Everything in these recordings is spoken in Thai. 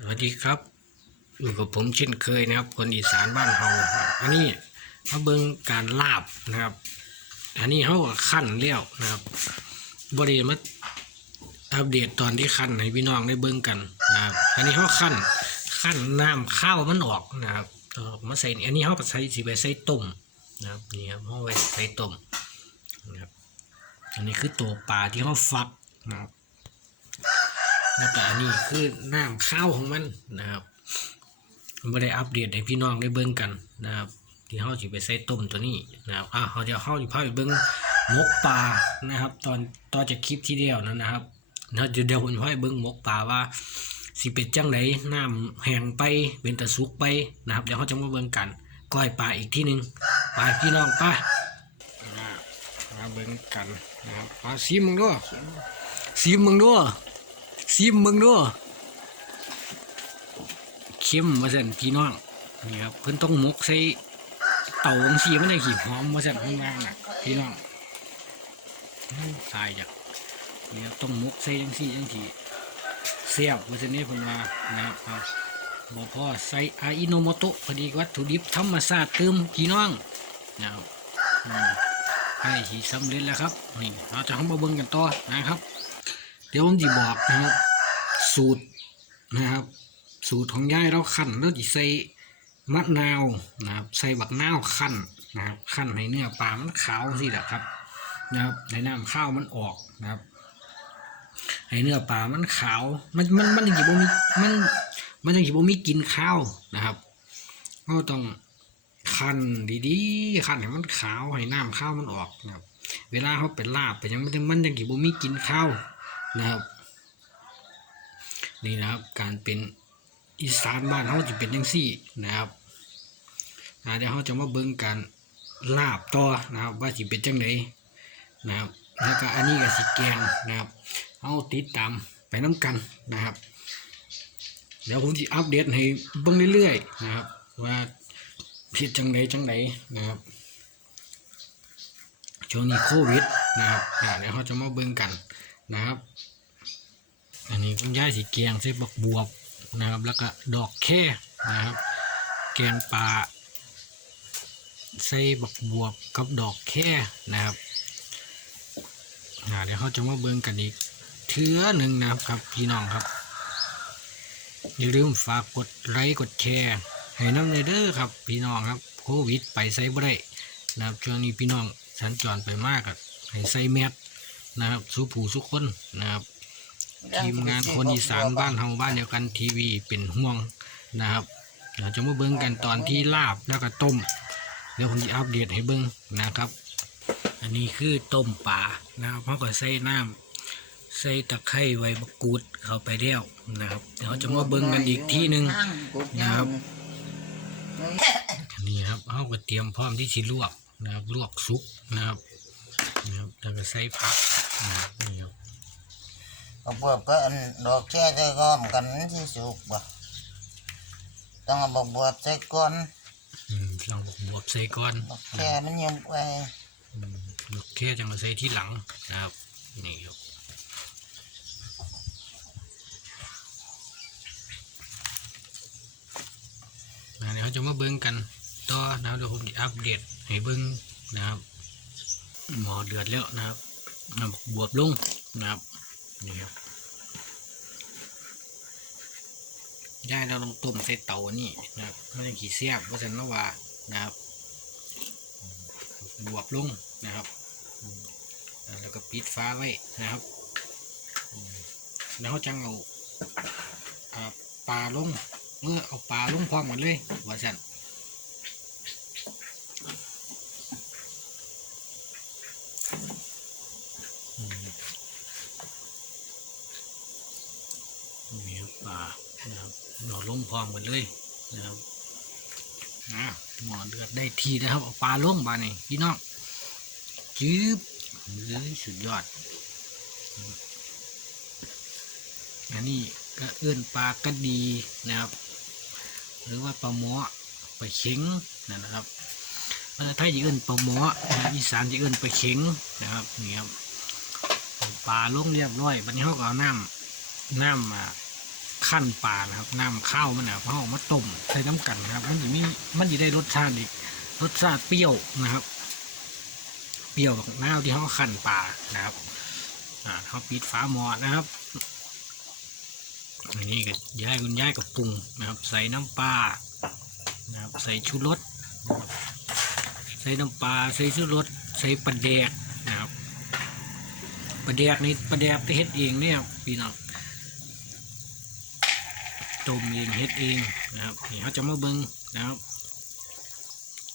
สวัสดีครับอยู่กับผมเช่นเคยนะครับ คนอีสานบ้านเฮาอันนี้มาเบิ่งการลาบนะครับ อันนี้เขาขั้นเลี้ยวนะครับบริมาอัปเดตตอนที่ขั้นให้พี่น้องได้เบิ่งกันนะครับ อันนี้เขาขั้นขั้นน้ำข้าวมันออกนะครับมาใส่อันนี้เขาไปใส่สีไปใส่ต้มนะครับนี่ครับเขาไปใส่ต้มนะครับอันนี้คือตัวปลาที่เขาฟักนะครับ แล้วก็อันนี้คือน้ำข้าวของมันนะครับไม่ได้อัปเดตให้พี่น้องได้เบิ่งกันนะครับที่เขาจะไปใส่ต้มตัวนี้นะครับอะเขาจะเข้าอยู่พาไปเบิ่งหมกปลานะครับ ตอนตอนจะคลิปที่เดียวนั้นนะครับนะเดี๋ยวเดี๋ยวผมจะให้เบิ่งหมกปลาว่าสิเป็นจังไหนน้ำแห้งไปเป็นตะสุกไปนะครับเดี๋ยวเขาจะมาเบิ่งกันก้อยปลาอีกที่หนึ่งไปพี่น้องไปมาเบิ่งกันนะครับมาซีมึงด้วยซีมึงด้วย ซิมมึงด้วยเข้มมาสั่นพี่น้องนี่ครับเพิ่นต้องมกใส่เต่าของสีมันได้ขี้หอมมาสั่นข้างล่างน่ะพี่น้องตายจ้ะนี่ครับต้องมกใส่จังซี่จังซี่เสียบมาสั่นนี่เพิ่นว่านะครับบอะบ่อใส่อาอิโนโมโตะพอดีวัตถุดิบธรรมชาติเติมพี่น้องนะครับให้ที่สำเร็จแล้วครับนี่เราจะเข้ามาเบิ่งกันต่อนะครับ เดี๋ยวผมจะบอกนะครับ สูตรนะครับ สูตรของยายเราขั้นแล้วจะใส่มะนาวนะครับใส่บักนาวขั้นนะครับขั้นให้เนื้อปลามันขาวสิแหละครับนะครับให้น้ำข้าวมันออกนะครับให้เนื้อปลามันขาว มันมันมันจะบ่มีมันมันจะบ่มีกินข้าวนะครับก็ต้องขั้นดีๆขั้นให้มันขาวให้น้ำข้าวมันออกนะครับ เวลาเขาเป็นลาบไปยังมันจะมันยังกี่บ่มีกินข้าวนะครับ นี่นะครับการเป็นอีสานบ้านเขาจะเป็นยังซี่นะครับอ่าเดี๋ยวเขาจะมาเบิ่งการลาบต่อนะครับ ว่าสิเป็นจังไดนนะครับแล้วก็อันนี้ก็สิแกงนะครับเอาติดตามไปน้ำกันนะครับเดี๋ยวผมจะอัปเดตให้เบิ่งเรื่อยๆนะครับ ว่าผิดจังไดจังไดนนะครับช่วงนี้โควิดนะครับเดี๋ยวเขาจะมาเบิ่งกันนะครับ อันนี้คุณย่ายสีเกียงใส่บักบวบนะครับ แล้วก็ดอกแค่นะครับ แกงปลาใส่บักบวบกับดอกแค่นะครับเดี๋ยวเขาจะมาเบิ่งกันอีกเทือหนึ่งนะครับพี่น้องครับ อย่าลืมฝากกดไลค์กดแชร์ให้น้ำในเด้อครับพี่น้องครับโควิดไปใส่บ่ได้นะครับช่วงนี้พี่น้องสัญจรไปมากครับให้ใส่แมสนะครับสู้ผู้สุกคนนะครับ ทีมงานคนอีสานบ้านเฮาบ้านเดียวกันทีวีเป็นห่วงนะครับเราจะมาเบิ้งกันตอนที่ลาบแล้วก็ต้มเดี๋ยวผมจะอัปเดตให้เบิ้งนะครับ อันนี้คือต้มป่านะครับเขาก็ใส่น้ำใส่ตะไคร้ใบมะกรูดเข้าไปแล้วนะครับเดี๋ยวจะมาเบิ้งกันอีกที่หนึ่งนะครับนี่ครับเขาก็เตรียมพร้อมที่จะลวกนะครับลวกซุปนะครับนะครับแล้วก็ใส่ผักนะครับ นี่ครับก็พวกก็อันดอกแค่ใส่ก้อมกันที่สุกบ่ต้องเอาบกบวบใส่ก้อนอืมลองบวบใส่ก่อนดอกแค่มันยมไปอืมลูกแค่จะมาใส่ที่หลังนะครับ นี่ครับอ่าเดี๋ยวเขาจะมาเบิ้งกันต่อนะครับเดี๋ยวผมจะอัปเดตให้เบิ้งนะครับ หมอเดือดแล้วนะครับน้ำบวบลงนะครับ นี่ครับย่ายเราลงต้มใส่เตาอันนี้นะครับไม่ต้องขี้เสียบเพราะฉะนั้นว่านะครับบวบลงนะครับ แล้วก็ปิดฟ้าไว้นะครับ แล้วเขาจังเอาอ่าปลาลงเมื่อเอาปลาลงพร้อมกันเลยว่าสั่นอืมนี่ครับปลานะครับเรา ลงพร้อมกันเลยนะครับหมอเดือดได้ทีนะครับเอาปลาลงบานนี่พี่น้องจืบเฮ้ยสุดยอด อันนี้ก็เอื้อนปลากระดีนะครับ หรือว่าปลาหมอปลาเข็งนะครับภาษาไทยจะเอื้อนปลาหมออีสานจะเอื้อนปลาเข็งนะครับนี่ครับปลาลงเรียบร้อยวันนี้เขาก็เอาน้ำน้ำมา ขั้นปลานะครับน้ำข้าวมันนะครับเอามาต้มใส่น้ำกันนะครับ มันจะมีมันจะได้รสชาติอีกรสชาติเปรี้ยวนะครับ เปรี้ยวกับน้ำที่เขาขั้นปลานะครับอ่าเขาปิดฝาหม้อนะครับอันนี้ก็ย้ายคุณย้ายกับปรุงนะครับ ใส่น้ำปลานะครับใส่ชูรสใส่น้ำปลาใส่ชูรสใส่ปลาแดกนะครับปลาแดกนี่ปลาแดกที่เฮ็ดเองเนี่ยพี่น้อง ต้มเองเฮ็ดเองนะครับนี่เขาจะมาเบิ้งนะครับ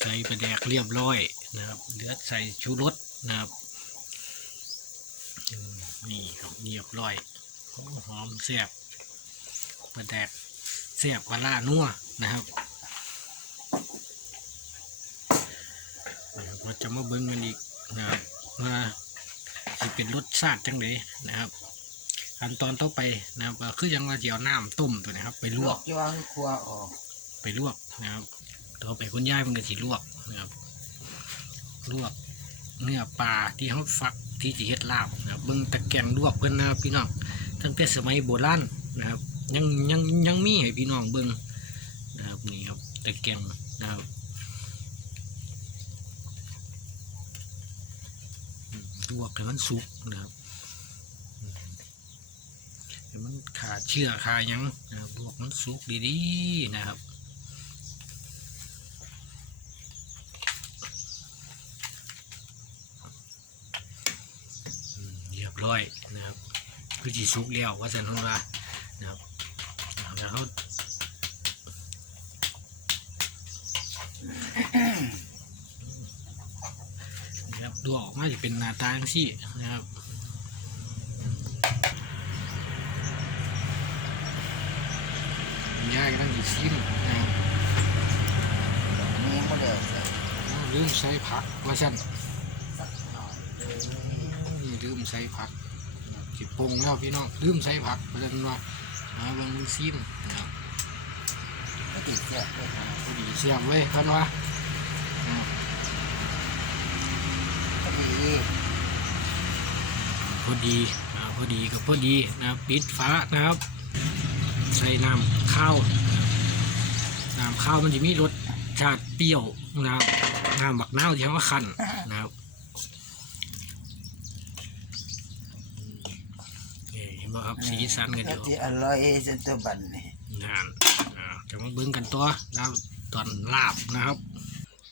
ใส่ปลาแดกเรียบร้อยนะครับเหลือใส่ชูรสนะครับนี่ครับเรียบร้อยหอมแซ่บปลาแดกแซ่บกว่าล่านัวนะครับเราจะมาเบิ้งกันอีกนะครับว่าสิเป็นรสชาติจังไดนะครับ ขั้นตอนต่อไปนะครับก็คือยังว่าเจียวน้ำต้มตัวนะครับ ไปลลววกกจ้วงครัวออกไปลวกนะครับ ต่อไปคุณย่ายมันก็สิลวกนะครับ ลวกเนื้อปลาที่เขาฟักที่จะเฮ็ดลาบนะครับเบิ่งตะแกรงลวกเพิ่นนะครับพี่น้องตั้งแต่สมัยโบราณนะครับ ยังยังยังมีให้พี่น้องเบิ่งนะครับนี่ครับตะแกรงนะครับอืมลวกให้มันสุกนะครับอืมให้ มันขาเชื่อขาหยังนะบวกมันสุกดีๆนะครับเรียบร้อยนะครับคือจีสุกแล้วว่าสันทนว่านะครับแล้วเขาครับดูออกมาจะเป็นหน้าตาจังซี่นะครับย่าย กำลังจีซิมนะครับนี่ไม่เดือดเลยอ้าวลืมใส่ผักว่าสันสักหน่อยเลยนี่ลืมใส่ผักนะครับสิปรุงแล้วพี่น้องลืมใส่ผักเพราะฉะนั้นว่าเอาเบางซิมนะครับก็ติดเสียบเลยนะพอดีเสียบเว้ยเพิ่นว่านะครับก็ดีพอดีอ่าพอดีกับพอดีนะครับปิดฟ้านะครับ ใส่น้ำข้าว น้ำข้าวมันจะมีรสชาติเปรี้ยวนะครับน้ำบักนาวที่เขาคั่นนะครับนี่เห็นบ่ครับสีสันกันก็เดียวจะอร่อยจนตัวบันนี่งานอ่าจะมาเบิ้งกันตัวนะครับตอนลาบนะครับ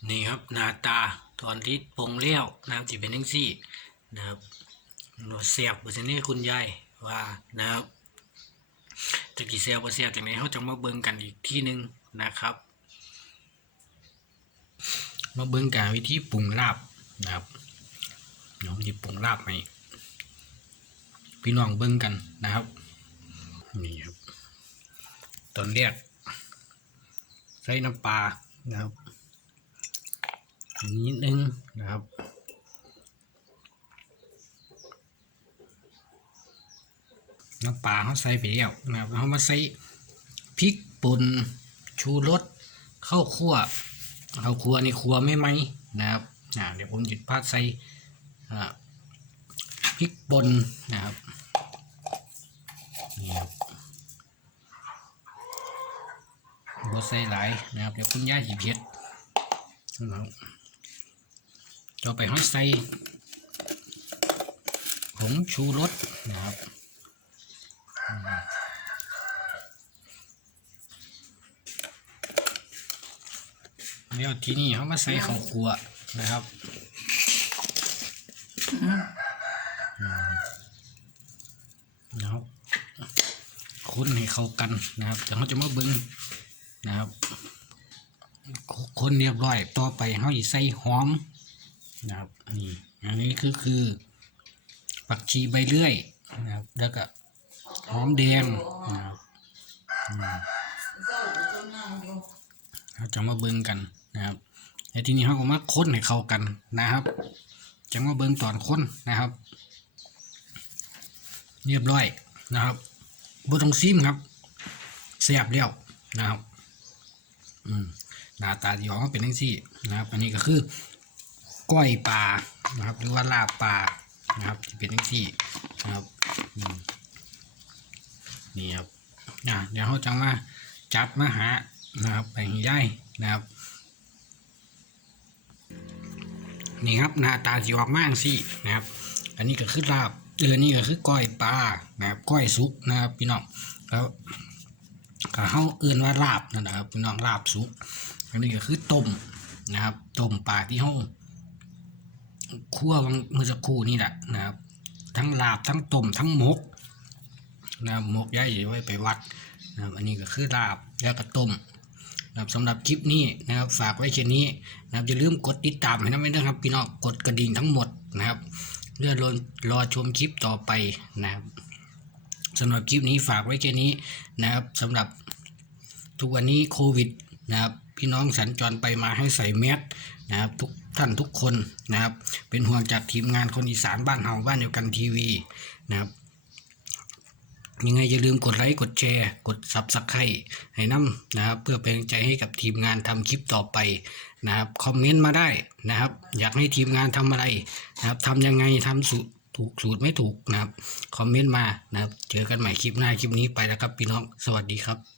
นี่ครับหน้าตาตอนที่ปรุงแล้วนะครับจะเป็นทั้งสี่นะครับรสเสียบบุษนี่คุณยายว่านะครับจะกี่เสียบบ่เสียบจากไหนเขาจะมาเบิ้งกันอีกที่หนึ่ง นะครับ มาเบิ้งการวิธีปรุงลาบนะครับเดี๋ยวผมจะปรุงลาบให้พี่น้องเบิ้งกันนะครับนี่ครับตอนแรกใส่น้ำปลานะครับนิดนึงนะครับน้ำปลาเขาใส่ไปแล้วนะครับเขามาใส่พริกป่น ชูรสข้าวคั่วข้าวคั่วนี่คั่วไม่ไหมนะครับเดี๋ยวผมหยุดพาดใส่พริกป่นนะครับนี่ครับบใส่หลายนะครับ เดี๋ยวคุณย่าหีเผ็ดนะครับต่อไปห้อยใส่ผงชูรสนะครับอืม เดี๋ยวทีนี้เขามาใส่ข้าวคั่วนะครับนะครับคนให้เข้ากันนะครับเดี๋ยวเขาจะมาเบิ้งนะครับคนเรียบร้อยต่อไปเขาอีใส่หอมนะครับนี่อันนี้คือคือผักชีใบเลื่อยนะครับแล้วก็หอมแดงนะครับ เราจะมาเบิ่งกันนะครับในที่นี้เขาก็มาค้นให้เข้ากันนะครับจะมาเบิ่งตอนค้นนะครับ เรียบร้อยนะครับบต้องซิมครับเสียบเรียวนะครับอืมหน้าตาที่ออกมเป็นทั้งสี่นะครับ อันนี้ก็คือก้อยปลานะครับ หรือว่าลาบปลานะครับเป็นทั้งสี่นะครับนี่ครับอะเดี๋ยวเขาจะมาจับมาหา นะครับไปให้ย่ายนะครับ นี่ครับหน้าตาสีออกมากสินะครับ อันนี้ก็คือลาบเออนี่ก็คือก้อยปลานะครับก้อยสุกนะครับ พี่น้องแล้วก็เขาเอื่นว่าลาบนะครับ พี่น้องลาบสุก อันนี้ก็คือต้มนะครับต้มปลาที่ห้องคั่ววังเมื่อสักครู่นี่แหละนะครับ ทั้งลาบทั้งต้มทั้งมกนะครับหมกย่ายไว้ไปวัดนะครับอันนี้ก็คือลาบแล้วก็ต้ม นะครับสำหรับคลิปนี้นะครับฝากไว้แค่นี้นะครับอย่าลืมกดติดตามให้นะไม่นะครับพี่น้องกดกระดิ่งทั้งหมดนะครับเลื่อนรอรอชมคลิปต่อไปนะครับสำหรับคลิปนี้ฝากไว้แค่นี้นะครับสำหรับทุกวันนี้โควิดนะครับพี่น้องสัญจรไปมาให้ใส่แมสนะครับทุกท่านทุกคนนะครับเป็นห่วงจากทีมงานคนอีสานบ้านเฮาบ้านเดียวกันทีวีนะครับ ยังไงอย่าลืมกดไลค์กดแชร์ กดซับสไครต์ให้น้ำนะครับ เพื่อเป็นกำใจให้กับทีมงานทำคลิปต่อไปนะครับคอมเมนต์มาได้นะครับ อยากให้ทีมงานทำอะไรนะครับทำยังไงทำสูตรถูกสูตรไม่ถูกนะครับคอมเมนต์มานะครับ เจอกันใหม่คลิปหน้าคลิปนี้ไปแล้วครับพี่น้องสวัสดีครับ